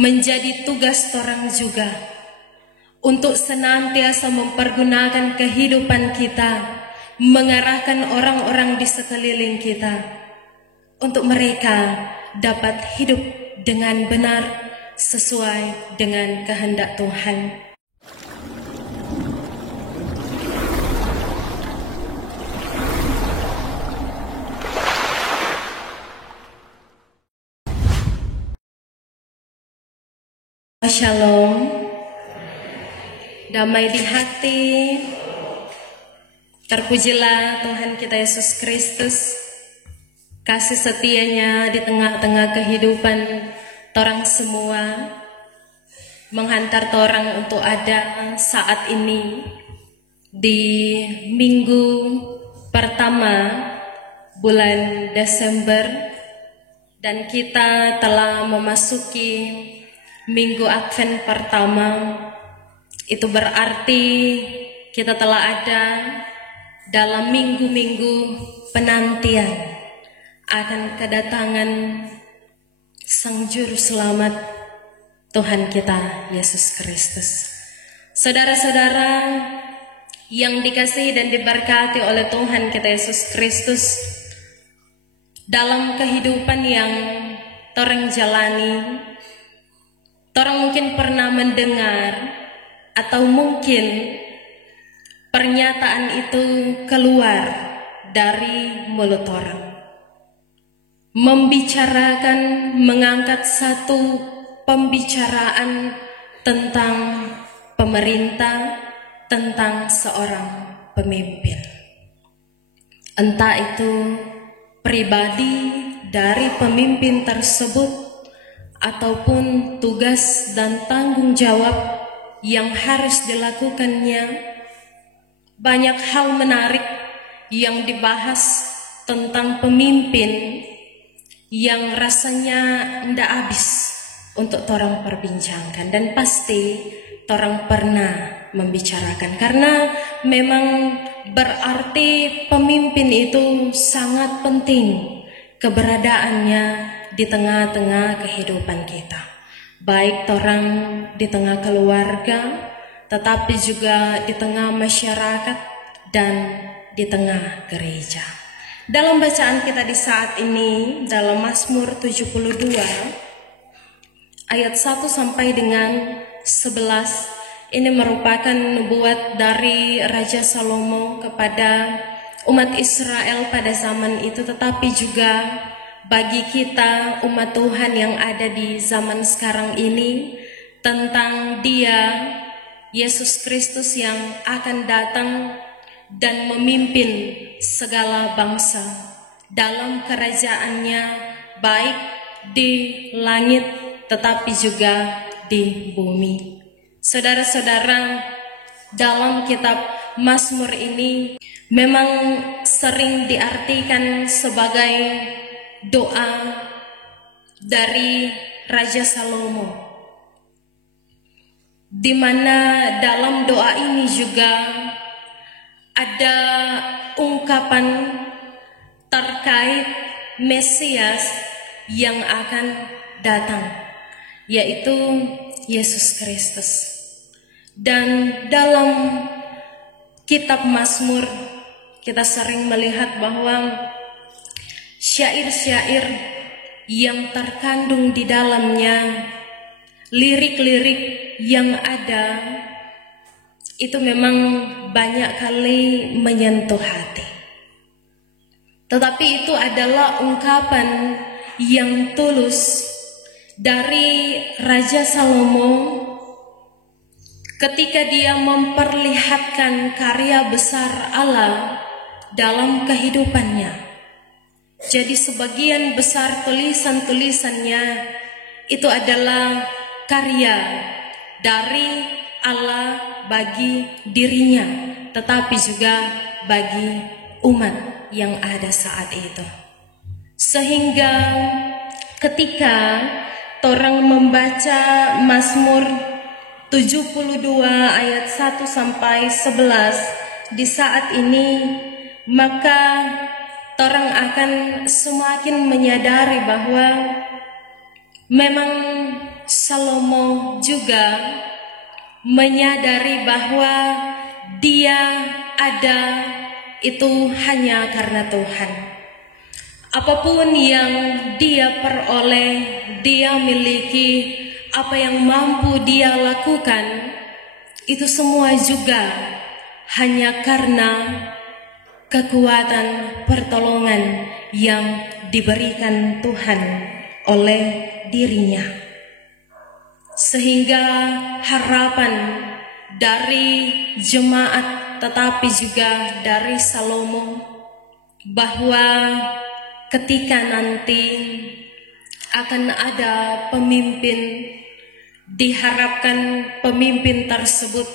menjadi tugas orang juga untuk senantiasa mempergunakan kehidupan kita, mengarahkan orang-orang di sekeliling kita untuk mereka dapat hidup dengan benar sesuai dengan kehendak Tuhan. Shalom, damai di hati, terpujilah Tuhan kita Yesus Kristus, kasih setianya di tengah-tengah kehidupan torang semua, menghantar torang untuk ada saat ini di minggu pertama bulan Desember, dan kita telah memasuki minggu Advent pertama. Itu berarti kita telah ada dalam minggu-minggu penantian akan kedatangan Sang Juru Selamat Tuhan kita Yesus Kristus. Saudara-saudara yang dikasihi dan diberkati oleh Tuhan kita Yesus Kristus, dalam kehidupan yang torang jalani, torang mungkin pernah mendengar atau mungkin pernyataan itu keluar dari mulut orang, membicarakan, mengangkat satu pembicaraan tentang pemerintah, tentang seorang pemimpin. Entah itu pribadi dari pemimpin tersebut ataupun tugas dan tanggung jawab yang harus dilakukannya. Banyak hal menarik yang dibahas tentang pemimpin yang rasanya tidak habis untuk torang perbincangkan, dan pasti torang pernah membicarakan, karena memang berarti pemimpin itu sangat penting keberadaannya di tengah-tengah kehidupan kita, baik orang di tengah keluarga, tetapi juga di tengah masyarakat dan di tengah gereja. Dalam bacaan kita di saat ini dalam Mazmur 72 ayat 1 sampai dengan 11, ini merupakan nubuat dari Raja Salomo kepada umat Israel pada zaman itu, tetapi juga bagi kita umat Tuhan yang ada di zaman sekarang ini, tentang Dia, Yesus Kristus, yang akan datang dan memimpin segala bangsa dalam kerajaannya, baik di langit tetapi juga di bumi. Saudara-saudara, dalam kitab Mazmur ini memang sering diartikan sebagai doa dari Raja Salomo, di mana dalam doa ini juga ada ungkapan terkait Mesias yang akan datang, yaitu Yesus Kristus. Dan dalam kitab Mazmur kita sering melihat bahwa syair-syair yang terkandung di dalamnya, lirik-lirik yang ada, itu memang banyak kali menyentuh hati. Tetapi itu adalah ungkapan yang tulus dari Raja Salomo ketika dia memperlihatkan karya besar Allah dalam kehidupannya. Jadi sebagian besar tulisan-tulisannya itu adalah karya dari Allah bagi dirinya, tetapi juga bagi umat yang ada saat itu. Sehingga ketika orang membaca Mazmur 72 ayat 1 sampai 11 di saat ini, maka orang akan semakin menyadari bahwa memang Salomo juga menyadari bahwa dia ada itu hanya karena Tuhan. Apapun yang dia peroleh, dia miliki, apa yang mampu dia lakukan, itu semua juga hanya karena kekuatan pertolongan yang diberikan Tuhan oleh dirinya. Sehingga harapan dari jemaat tetapi juga dari Salomo bahwa ketika nanti akan ada pemimpin, diharapkan pemimpin tersebut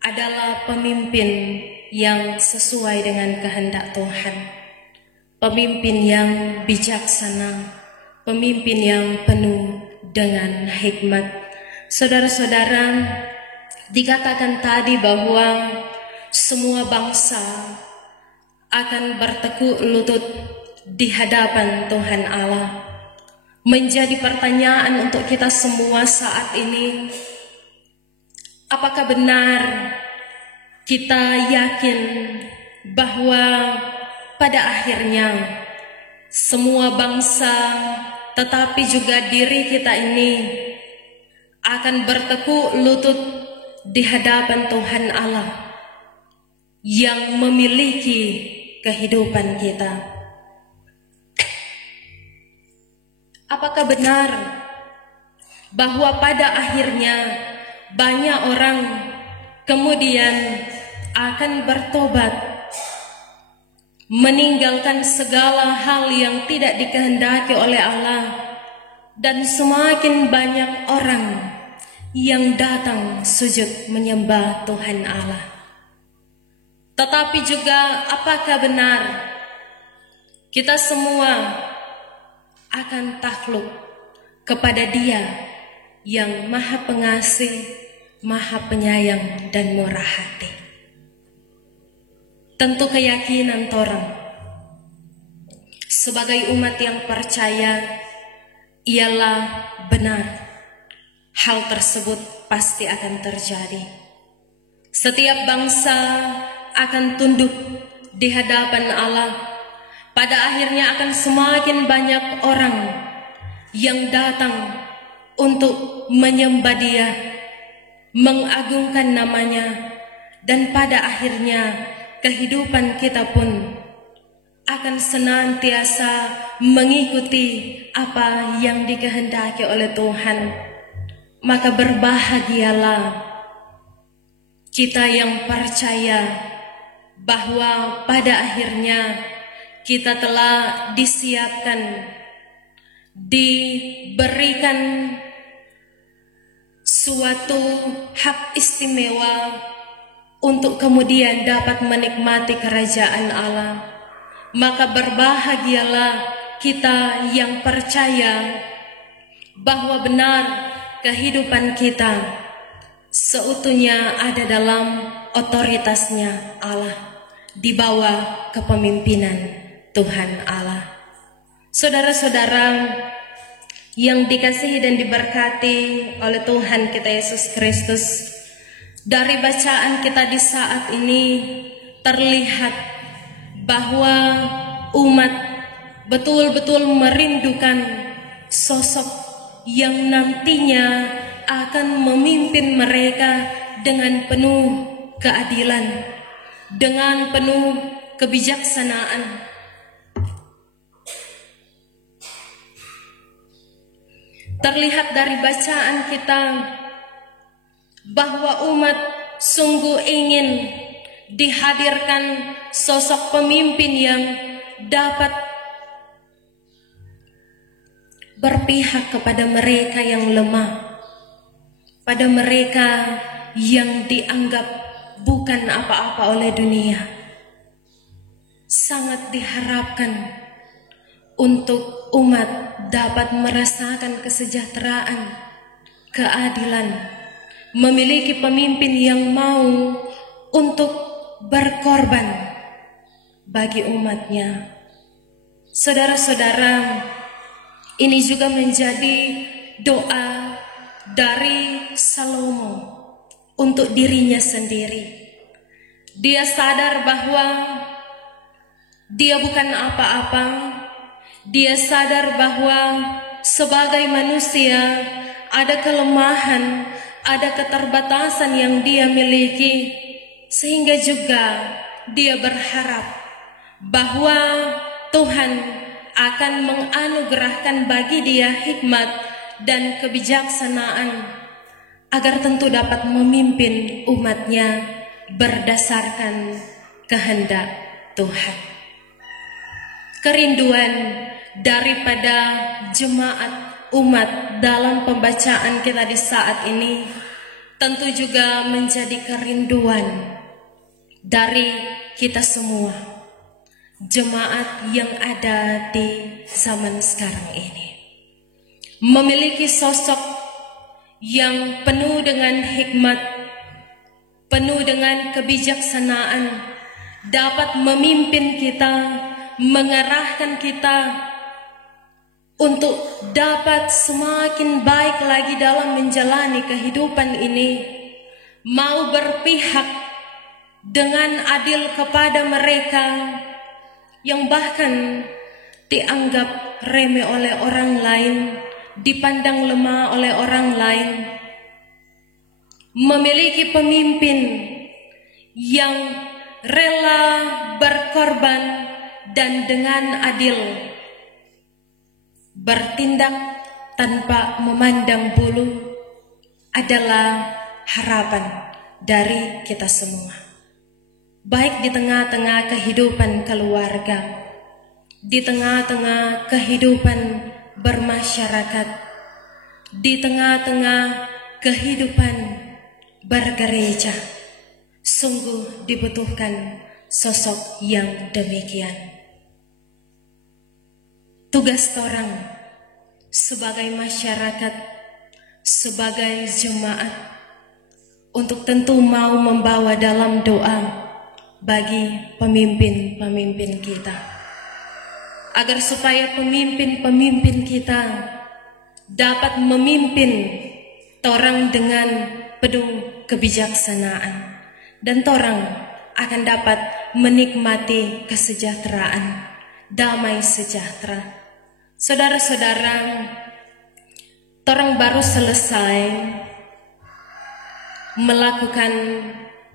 adalah pemimpin yang sesuai dengan kehendak Tuhan, pemimpin yang bijaksana, pemimpin yang penuh dengan hikmat. Saudara-saudara, dikatakan tadi bahwa semua bangsa akan bertekuk lutut di hadapan Tuhan Allah. Menjadi pertanyaan untuk kita semua saat ini, apakah benar kita yakin bahwa pada akhirnya semua bangsa tetapi juga diri kita ini akan bertekuk lutut di hadapan Tuhan Allah yang memiliki kehidupan kita? Apakah benar bahwa pada akhirnya banyak orang kemudian akan bertobat, meninggalkan segala hal yang tidak dikehendaki oleh Allah, dan semakin banyak orang yang datang sujud menyembah Tuhan Allah? Tetapi juga apakah benar kita semua akan takluk kepada Dia yang Maha Pengasih, Maha Penyayang dan murah hati? Tentu keyakinan torang sebagai umat yang percaya ialah benar, hal tersebut pasti akan terjadi. Setiap bangsa akan tunduk di hadapan Allah. Pada akhirnya akan semakin banyak orang yang datang untuk menyembah Dia, mengagungkan namanya, dan pada akhirnya kehidupan kita pun akan senantiasa mengikuti apa yang dikehendaki oleh Tuhan. Maka berbahagialah kita yang percaya bahwa pada akhirnya kita telah disiapkan, diberikan suatu hak istimewa untuk kemudian dapat menikmati kerajaan Allah. Maka berbahagialah kita yang percaya bahwa benar kehidupan kita seutuhnya ada dalam otoritasnya Allah, di bawah kepemimpinan Tuhan Allah. Saudara-saudara yang dikasihi dan diberkati oleh Tuhan kita Yesus Kristus, dari bacaan kita di saat ini terlihat bahwa umat betul-betul merindukan sosok yang nantinya akan memimpin mereka dengan penuh keadilan, dengan penuh kebijaksanaan. Terlihat dari bacaan kita bahwa umat sungguh ingin dihadirkan sosok pemimpin yang dapat berpihak kepada mereka yang lemah, pada mereka yang dianggap bukan apa-apa oleh dunia. Sangat diharapkan untuk umat dapat merasakan kesejahteraan, keadilan, memiliki pemimpin yang mau untuk berkorban bagi umatnya. Saudara-saudara, ini juga menjadi doa dari Salomo untuk dirinya sendiri. Dia sadar bahwa dia bukan apa-apa. Dia sadar bahwa sebagai manusia ada kelemahan, ada keterbatasan yang dia miliki, sehingga juga dia berharap bahwa Tuhan akan menganugerahkan bagi dia hikmat dan kebijaksanaan agar tentu dapat memimpin umatnya berdasarkan kehendak Tuhan. Kerinduan daripada jemaat umat dalam pembacaan kita di saat ini tentu juga menjadi kerinduan dari kita semua, jemaat yang ada di zaman sekarang ini, memiliki sosok yang penuh dengan hikmat, penuh dengan kebijaksanaan, dapat memimpin kita, mengarahkan kita untuk dapat semakin baik lagi dalam menjalani kehidupan ini, mau berpihak dengan adil kepada mereka yang bahkan dianggap remeh oleh orang lain, dipandang lemah oleh orang lain. Memiliki pemimpin yang rela berkorban dan dengan adil bertindak tanpa memandang bulu adalah harapan dari kita semua. Baik di tengah-tengah kehidupan keluarga, di tengah-tengah kehidupan bermasyarakat, di tengah-tengah kehidupan bergereja, sungguh dibutuhkan sosok yang demikian. Tugas orang sebagai masyarakat, sebagai jemaat, untuk tentu mau membawa dalam doa bagi pemimpin-pemimpin kita, agar supaya pemimpin-pemimpin kita dapat memimpin orang dengan penuh kebijaksanaan, dan orang akan dapat menikmati kesejahteraan, damai sejahtera. Saudara-saudara, orang baru selesai melakukan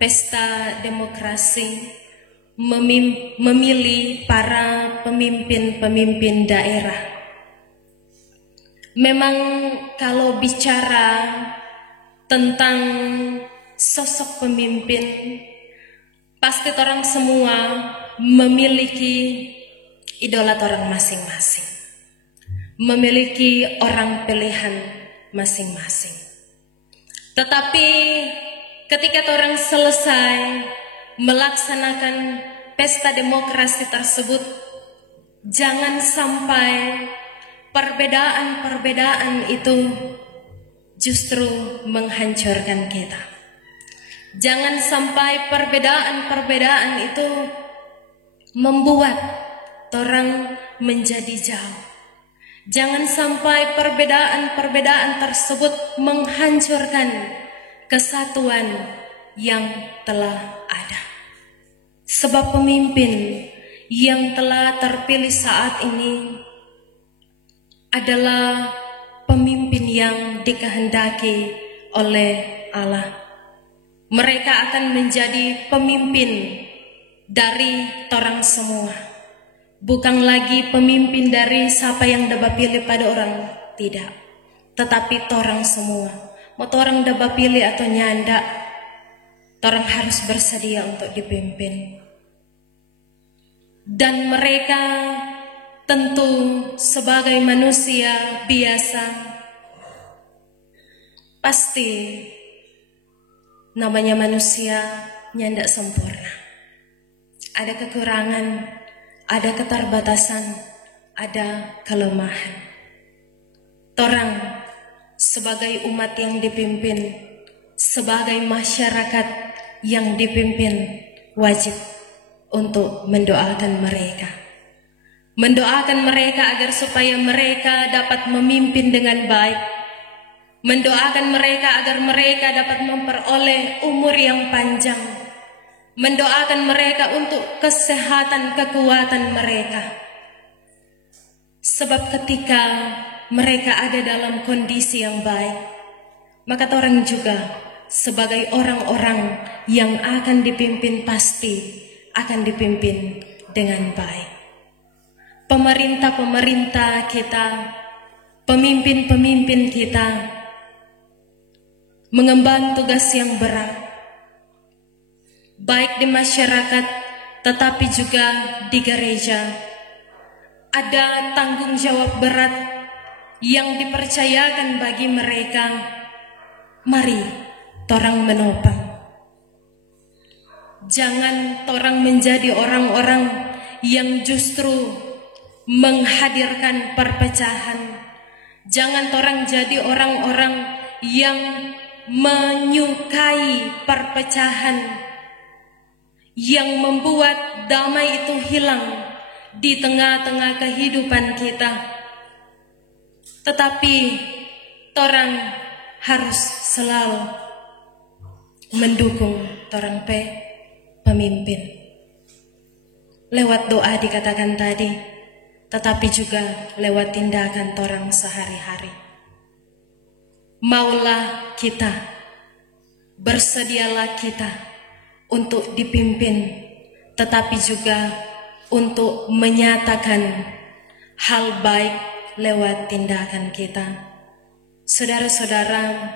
pesta demokrasi, memilih para pemimpin-pemimpin daerah. Memang kalau bicara tentang sosok pemimpin, pasti orang semua memiliki idola orang masing-masing, memiliki orang pilihan masing-masing. Tetapi ketika orang selesai melaksanakan pesta demokrasi tersebut, jangan sampai perbedaan-perbedaan itu justru menghancurkan kita. Jangan sampai perbedaan-perbedaan itu membuat orang menjadi jauh. Jangan sampai perbedaan-perbedaan tersebut menghancurkan kesatuan yang telah ada. Sebab pemimpin yang telah terpilih saat ini adalah pemimpin yang dikehendaki oleh Allah. Mereka akan menjadi pemimpin dari orang semua, bukan lagi pemimpin dari siapa yang dapat pilih pada orang, tidak, tetapi orang semua. Mau orang dapat pilih atau nyanda, orang harus bersedia untuk dipimpin. Dan mereka tentu sebagai manusia biasa, pasti namanya manusia nyanda sempurna. Ada kekurangan, ada keterbatasan, ada kelemahan. Orang sebagai umat yang dipimpin, sebagai masyarakat yang dipimpin, wajib untuk mendoakan mereka. Mendoakan mereka agar supaya mereka dapat memimpin dengan baik, mendoakan mereka agar mereka dapat memperoleh umur yang panjang, mendoakan mereka untuk kesehatan, kekuatan mereka. Sebab ketika mereka ada dalam kondisi yang baik, maka orang juga sebagai orang-orang yang akan dipimpin pasti akan dipimpin dengan baik. Pemerintah-pemerintah kita, pemimpin-pemimpin kita mengemban tugas yang berat, baik di masyarakat tetapi juga di gereja. Ada tanggung jawab berat yang dipercayakan bagi mereka. Mari torang menopang. Jangan torang menjadi orang-orang yang justru menghadirkan perpecahan. Jangan torang jadi orang-orang yang menyukai perpecahan, yang membuat damai itu hilang di tengah-tengah kehidupan kita. Tetapi torang harus selalu mendukung torang pemimpin. Lewat doa dikatakan tadi, tetapi juga lewat tindakan torang sehari-hari. Maulah kita, bersedialah kita untuk dipimpin, tetapi juga untuk menyatakan hal baik lewat tindakan kita. Saudara-saudara,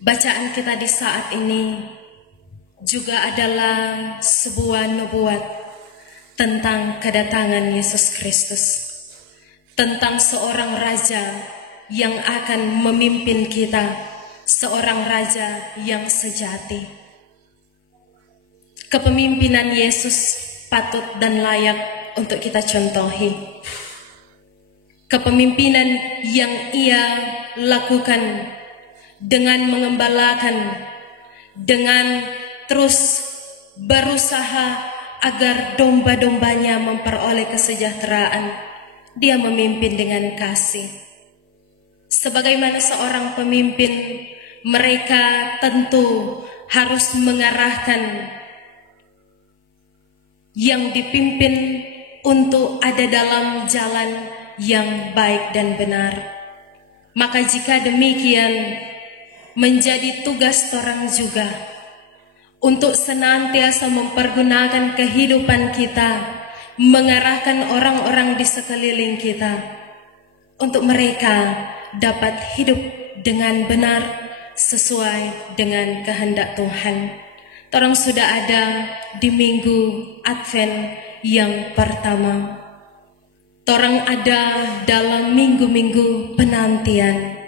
bacaan kita di saat ini juga adalah sebuah nubuat tentang kedatangan Yesus Kristus, tentang seorang raja yang akan memimpin kita, seorang raja yang sejati. Kepemimpinan Yesus patut dan layak untuk kita contohi. Kepemimpinan yang ia lakukan dengan mengembalakan, dengan terus berusaha agar domba-dombanya memperoleh kesejahteraan. Dia memimpin dengan kasih. Sebagaimana seorang pemimpin, mereka tentu harus mengarahkan yang dipimpin untuk ada dalam jalan yang baik dan benar. Maka jika demikian, menjadi tugas orang juga untuk senantiasa mempergunakan kehidupan kita, mengarahkan orang-orang di sekeliling kita, untuk mereka dapat hidup dengan benar sesuai dengan kehendak Tuhan. Torang sudah ada di minggu Advent yang pertama. Torang ada dalam minggu-minggu penantian.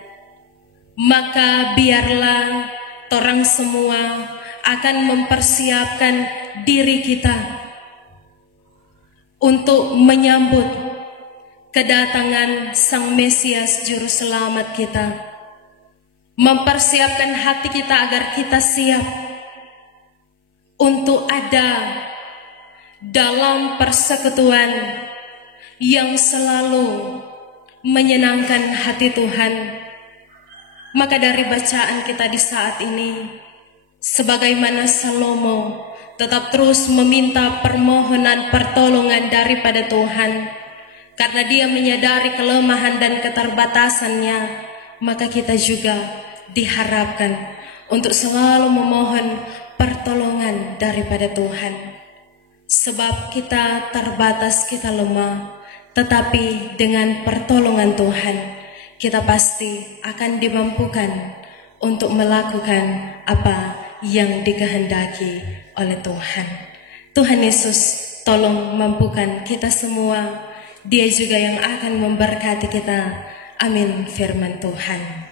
Maka biarlah torang semua akan mempersiapkan diri kita untuk menyambut kedatangan Sang Mesias Juru Selamat kita. Mempersiapkan hati kita agar kita siap untuk ada dalam persekutuan yang selalu menyenangkan hati Tuhan. Maka dari bacaan kita di saat ini, sebagaimana Salomo tetap terus meminta permohonan pertolongan daripada Tuhan, karena dia menyadari kelemahan dan keterbatasannya, maka kita juga diharapkan untuk selalu memohon pertolongan daripada Tuhan. Sebab kita terbatas, kita lemah, tetapi dengan pertolongan Tuhan kita pasti akan dimampukan untuk melakukan apa yang dikehendaki oleh Tuhan. Tuhan Yesus tolong mampukan kita semua. Dia juga yang akan memberkati kita. Amin firman Tuhan.